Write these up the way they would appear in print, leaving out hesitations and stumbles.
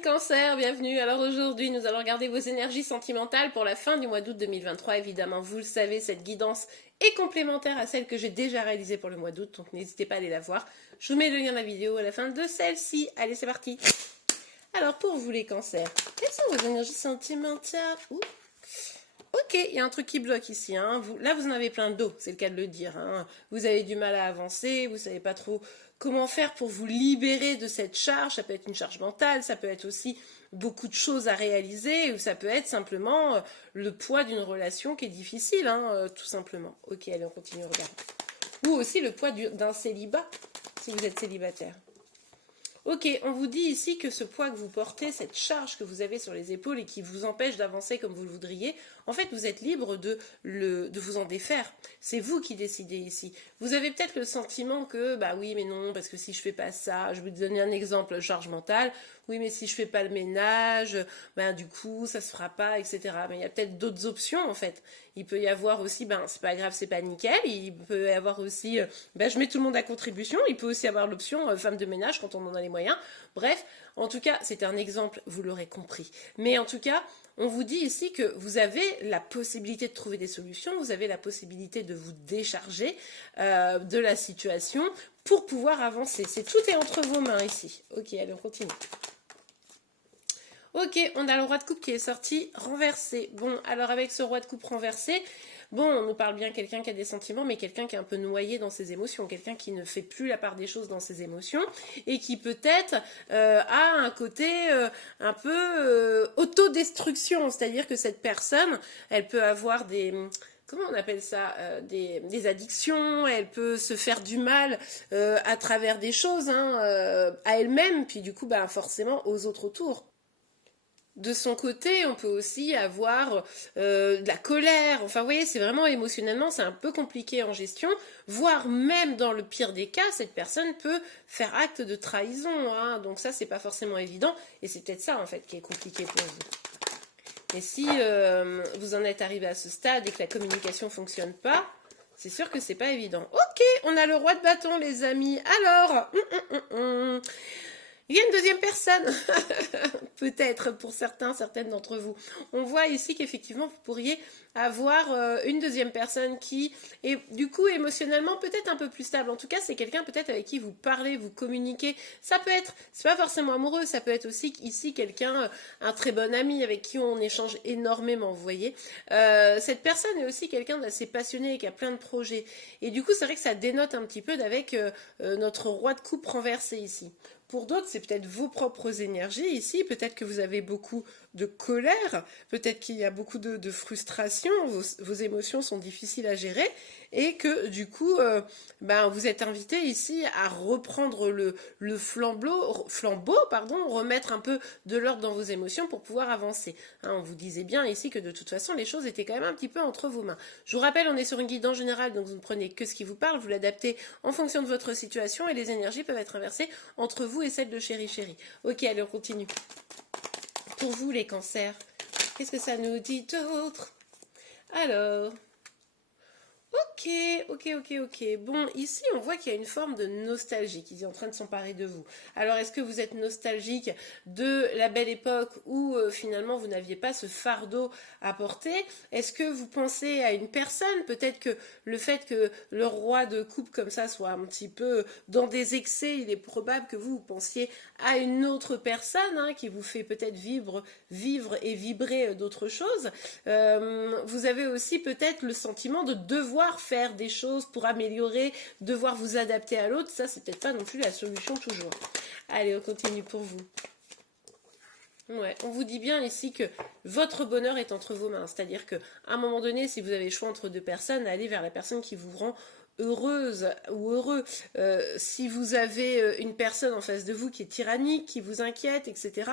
amis Cancer, bienvenue. Alors aujourd'hui, nous allons regarder vos énergies sentimentales pour la fin du mois d'août 2023. Évidemment, vous le savez, cette guidance est complémentaire à celle que j'ai déjà réalisée pour le mois d'août, donc n'hésitez pas à aller la voir. Je vous mets le lien de la vidéo à la fin de celle-ci. Allez, c'est parti. Alors pour vous les Cancers, quelles sont vos énergies sentimentales? Ok, il y a un truc qui bloque ici. Hein. Là, vous en avez plein le dos, c'est le cas de le dire. Hein. Vous avez du mal à avancer, vous ne savez pas trop comment faire pour vous libérer de cette charge. Ça peut être une charge mentale, ça peut être aussi beaucoup de choses à réaliser, ou ça peut être simplement le poids d'une relation qui est difficile, hein, tout simplement. Ok, allez, on continue, regarde. Ou aussi le poids d'un célibat, si vous êtes célibataire. Ok, on vous dit ici que ce poids que vous portez, cette charge que vous avez sur les épaules et qui vous empêche d'avancer comme vous le voudriez, en fait, vous êtes libre de vous en défaire. C'est vous qui décidez ici. Vous avez peut-être le sentiment que, bah oui, mais non, parce que si je fais pas ça, je vais vous donner un exemple, charge mentale, oui, mais si je fais pas le ménage, ben du coup, ça se fera pas, etc. Mais il y a peut-être d'autres options, en fait. Il peut y avoir aussi, ben c'est pas grave, c'est pas nickel. Il peut y avoir aussi, ben je mets tout le monde à contribution. Il peut aussi avoir l'option femme de ménage quand on en a les moyens. Bref, en tout cas, c'est un exemple, vous l'aurez compris. Mais en tout cas, on vous dit ici que vous avez la possibilité de trouver des solutions, vous avez la possibilité de vous décharger de la situation pour pouvoir avancer. Tout est entre vos mains ici. Ok, allez, on continue. Ok, on a le roi de coupe qui est sorti renversé. Bon, alors avec ce roi de coupe renversé, bon, on nous parle bien quelqu'un qui a des sentiments, mais quelqu'un qui est un peu noyé dans ses émotions, quelqu'un qui ne fait plus la part des choses dans ses émotions, et qui peut-être a un côté un peu autodestruction, c'est-à-dire que cette personne, elle peut avoir des... Comment on appelle ça, des addictions, elle peut se faire du mal à travers des choses, hein, à elle-même, puis du coup, bah, forcément aux autres autour. De son côté, on peut aussi avoir de la colère. Enfin, vous voyez, c'est vraiment émotionnellement, c'est un peu compliqué en gestion. Voire même dans le pire des cas, cette personne peut faire acte de trahison. Hein. Donc ça, c'est pas forcément évident. Et c'est peut-être ça, en fait, qui est compliqué pour vous. Et si vous en êtes arrivé à ce stade et que la communication fonctionne pas, c'est sûr que c'est pas évident. Ok, on a le roi de bâton, les amis. Alors... Il y a une deuxième personne, peut-être pour certaines d'entre vous. On voit ici qu'effectivement, vous pourriez avoir une deuxième personne qui est du coup émotionnellement peut-être un peu plus stable. En tout cas, c'est quelqu'un peut-être avec qui vous parlez, vous communiquez. Ça peut être, c'est pas forcément amoureux, ça peut être aussi ici quelqu'un, un très bon ami avec qui on échange énormément, vous voyez. Cette personne est aussi quelqu'un d'assez passionné et qui a plein de projets. Et du coup, c'est vrai que ça dénote un petit peu d'avec notre roi de coupe renversé ici. Pour d'autres, c'est peut-être vos propres énergies ici, peut-être que vous avez beaucoup de colère, peut-être qu'il y a beaucoup de frustration, vos émotions sont difficiles à gérer et que du coup, vous êtes invité ici à reprendre le flambeau, remettre un peu de l'ordre dans vos émotions pour pouvoir avancer. Hein, on vous disait bien ici que de toute façon, les choses étaient quand même un petit peu entre vos mains. Je vous rappelle, on est sur une guidance générale, donc vous ne prenez que ce qui vous parle, vous l'adaptez en fonction de votre situation et les énergies peuvent être inversées entre vous et celle de chéri chéri. Ok, allez, on continue. Pour vous, les cancers, qu'est-ce que ça nous dit d'autre? Alors... Ok. Bon, ici, on voit qu'il y a une forme de nostalgie qui est en train de s'emparer de vous. Alors, est-ce que vous êtes nostalgique de la belle époque où finalement vous n'aviez pas ce fardeau à porter? Est-ce que vous pensez à une personne? Peut-être que le fait que le roi de coupe comme ça soit un petit peu dans des excès, il est probable que vous pensiez à une autre personne hein, qui vous fait peut-être vivre et vibrer d'autres choses. Vous avez aussi peut-être le sentiment de devoir faire des choses pour améliorer, devoir vous adapter à l'autre, ça c'est peut-être pas non plus la solution toujours. Allez, on continue pour vous. Ouais, on vous dit bien ici que votre bonheur est entre vos mains, c'est-à-dire qu'à un moment donné, si vous avez le choix entre deux personnes, allez vers la personne qui vous rend heureuse ou heureux. Si vous avez une personne en face de vous qui est tyrannique, qui vous inquiète, etc.,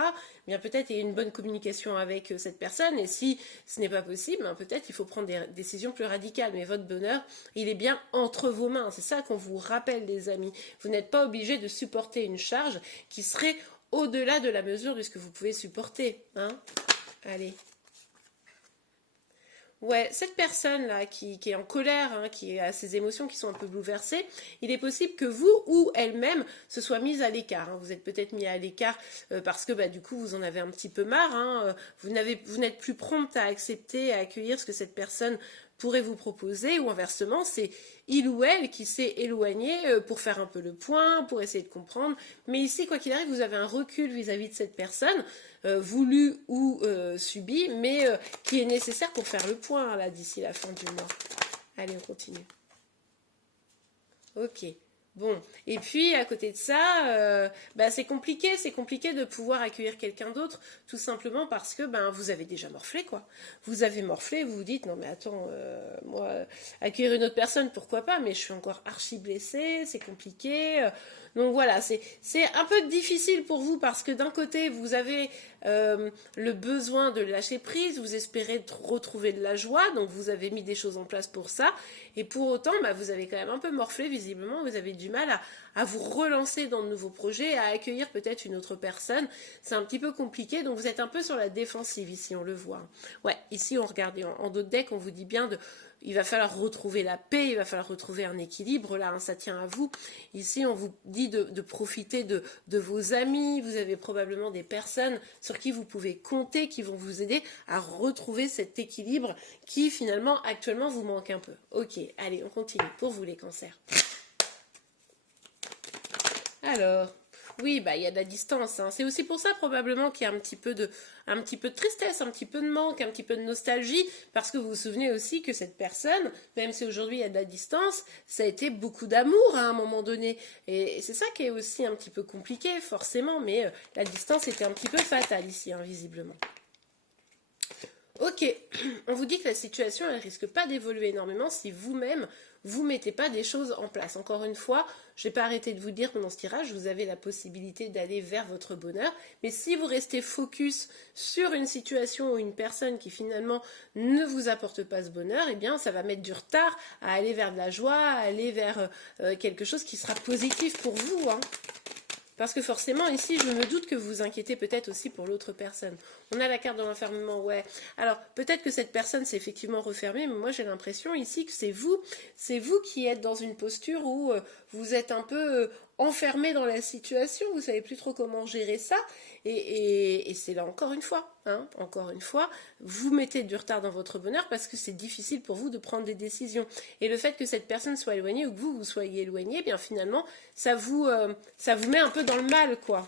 bien peut-être il y a une bonne communication avec cette personne, et si ce n'est pas possible, bien peut-être il faut prendre des décisions plus radicales, mais votre bonheur, il est bien entre vos mains. C'est ça qu'on vous rappelle, les amis. Vous n'êtes pas obligé de supporter une charge qui serait au-delà de la mesure de ce que vous pouvez supporter. Hein? Allez. Ouais, cette personne-là qui est en colère, hein, qui a ses émotions qui sont un peu bouleversées, il est possible que vous ou elle-même se soit mise à l'écart. Hein. Vous êtes peut-être mis à l'écart parce que bah, du coup vous en avez un petit peu marre. Hein. Vous n'êtes plus prompte à accepter, à accueillir ce que cette personne pourrait vous proposer, ou inversement, c'est il ou elle qui s'est éloigné pour faire un peu le point, pour essayer de comprendre. Mais ici, quoi qu'il arrive, vous avez un recul vis-à-vis de cette personne, voulu ou subi, mais qui est nécessaire pour faire le point là d'ici la fin du mois. Allez, on continue. Ok. Bon, et puis à côté de ça, bah, c'est compliqué de pouvoir accueillir quelqu'un d'autre, tout simplement parce que ben vous avez déjà morflé quoi. Vous avez morflé, vous vous dites non mais attends, moi accueillir une autre personne pourquoi pas, mais je suis encore archi blessée, c'est compliqué. Donc voilà, c'est un peu difficile pour vous parce que d'un côté vous avez le besoin de lâcher prise, vous espérez retrouver de la joie, donc vous avez mis des choses en place pour ça, et pour autant bah, vous avez quand même un peu morflé visiblement, vous avez du mal à vous relancer dans de nouveaux projets, à accueillir peut-être une autre personne, c'est un petit peu compliqué, donc vous êtes un peu sur la défensive ici, on le voit. Ouais, ici on regarde en d'autres decks, on vous dit bien de... Il va falloir retrouver la paix, il va falloir retrouver un équilibre, là, hein, ça tient à vous. Ici, on vous dit de profiter de vos amis, vous avez probablement des personnes sur qui vous pouvez compter, qui vont vous aider à retrouver cet équilibre qui, finalement, actuellement, vous manque un peu. Ok, allez, on continue pour vous, les cancers. Alors... Oui, bah il y a de la distance. Hein. C'est aussi pour ça probablement qu'il y a un petit peu de tristesse, un petit peu de manque, un petit peu de nostalgie, parce que vous vous souvenez aussi que cette personne, même si aujourd'hui il y a de la distance, ça a été beaucoup d'amour à un moment donné. Et c'est ça qui est aussi un petit peu compliqué, forcément, mais la distance était un petit peu fatale ici, hein, visiblement. Ok, on vous dit que la situation elle risque pas d'évoluer énormément si vous-même vous mettez pas des choses en place. Encore une fois, je vais pas arrêter de vous dire pendant ce tirage, vous avez la possibilité d'aller vers votre bonheur, mais si vous restez focus sur une situation ou une personne qui finalement ne vous apporte pas ce bonheur, eh bien ça va mettre du retard à aller vers de la joie, à aller vers quelque chose qui sera positif pour vous, hein. Parce que forcément, ici, je me doute que vous vous inquiétez peut-être aussi pour l'autre personne. On a la carte de l'enfermement, ouais. Alors, peut-être que cette personne s'est effectivement refermée, mais moi, j'ai l'impression ici que c'est vous qui êtes dans une posture où vous êtes un peu enfermé dans la situation, vous savez plus trop comment gérer ça, et c'est là encore une fois, hein, encore une fois, vous mettez du retard dans votre bonheur parce que c'est difficile pour vous de prendre des décisions. Et le fait que cette personne soit éloignée ou que vous soyez éloigné, eh bien finalement, ça vous met un peu dans le mal, quoi.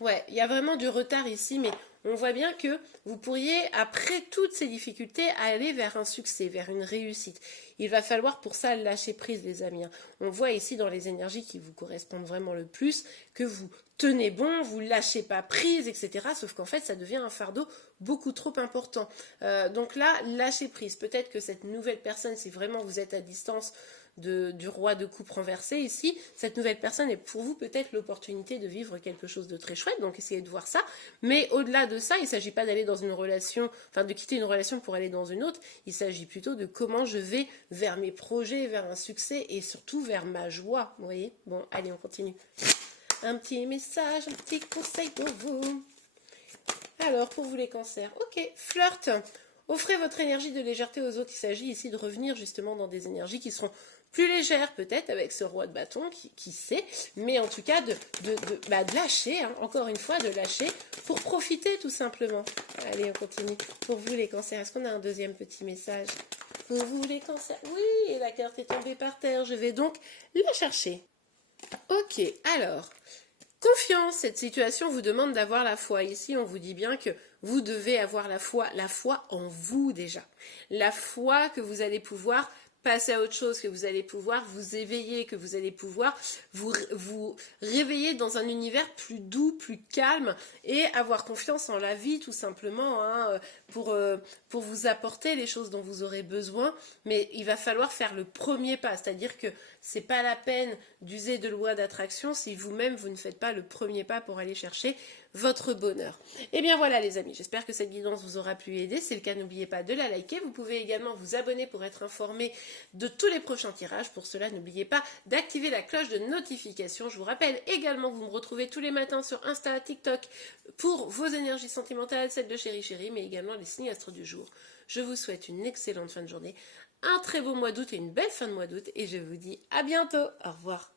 Ouais, il y a vraiment du retard ici, mais on voit bien que vous pourriez, après toutes ces difficultés, aller vers un succès, vers une réussite. Il va falloir pour ça lâcher prise, les amis. On voit ici dans les énergies qui vous correspondent vraiment le plus que vous tenez bon, vous lâchez pas prise, etc. Sauf qu'en fait, ça devient un fardeau beaucoup trop important. Donc là, lâchez prise. Peut-être que cette nouvelle personne, si vraiment vous êtes à distance du roi de coupe renversé ici, cette nouvelle personne est pour vous peut-être l'opportunité de vivre quelque chose de très chouette, donc essayez de voir ça, mais au-delà de ça, il ne s'agit pas d'aller dans une relation, enfin de quitter une relation pour aller dans une autre, il s'agit plutôt de comment je vais vers mes projets, vers un succès et surtout vers ma joie, vous voyez. Bon, allez, on continue. Un petit message, un petit conseil pour vous. Alors, pour vous les cancers, ok, flirt. Offrez votre énergie de légèreté aux autres. Il s'agit ici de revenir justement dans des énergies qui seront plus légères peut-être avec ce roi de bâton, qui sait, mais en tout cas de lâcher, hein, encore une fois, de lâcher pour profiter tout simplement. Allez, on continue. Pour vous les cancers, est-ce qu'on a un deuxième petit message? Pour vous les cancers, oui, et la carte est tombée par terre, je vais donc la chercher. Ok, alors... Confiance, cette situation vous demande d'avoir la foi. Ici, on vous dit bien que vous devez avoir la foi en vous déjà. La foi que vous allez pouvoir passer à autre chose, que vous allez pouvoir vous éveiller, que vous allez pouvoir vous réveiller dans un univers plus doux, plus calme et avoir confiance en la vie tout simplement, hein, pour vous apporter les choses dont vous aurez besoin. Mais il va falloir faire le premier pas, c'est-à-dire que c'est pas la peine d'user de loi d'attraction si vous-même vous ne faites pas le premier pas pour aller chercher votre bonheur. Et bien voilà les amis, j'espère que cette guidance vous aura pu aider. Si c'est le cas, n'oubliez pas de la liker. Vous pouvez également vous abonner pour être informé de tous les prochains tirages. Pour cela, n'oubliez pas d'activer la cloche de notification. Je vous rappelle également que vous me retrouvez tous les matins sur Insta, TikTok pour vos énergies sentimentales, celles de Chéri Chéri, mais également les signes astres du jour. Je vous souhaite une excellente fin de journée, un très beau mois d'août et une belle fin de mois d'août et je vous dis à bientôt. Au revoir.